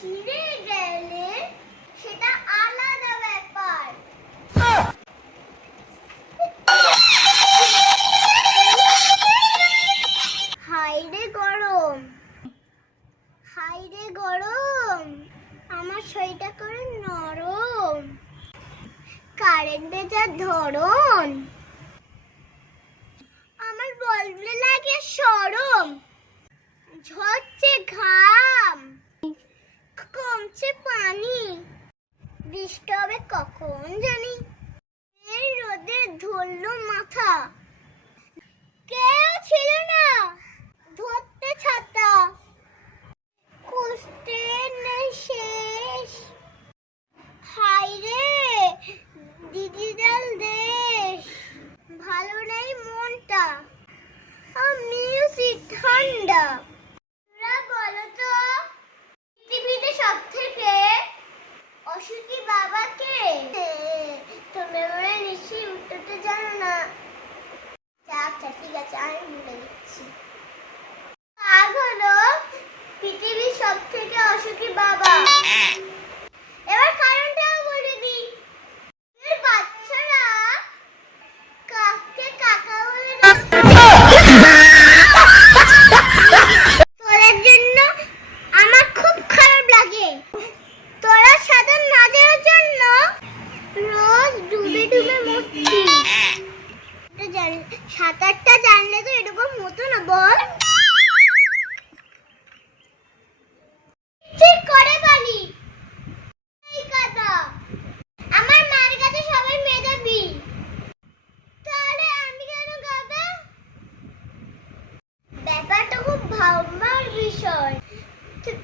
ছিঁড়ে গেলে সেটা আলাদা ব্যাপার। হাইরে গরম। হাইরে গরম। আমার শরীরটা করে নরম। কারেন্টে যা ধরন। আমার বলবে লাগে সরম। ঝরছে ঘা পানি বৃষ্টি হবে কখন জানি? এই রোদে ধরলো মাথা। কেউ ছিল না। ধরতে ছাতা। কষ্টে নেই শেষ। হাই রে, ডিজিটাল দেশ। ভালো নেই মনটা। খারাপ তোরা সাঁতার না জানার জন্য রোজ ডুবে ডুবে মরছি সাঁতারটা জানলে তো এরকম হতো না, বল। ব্যাপারটা খুব ভাববার বিষয়। ঠিক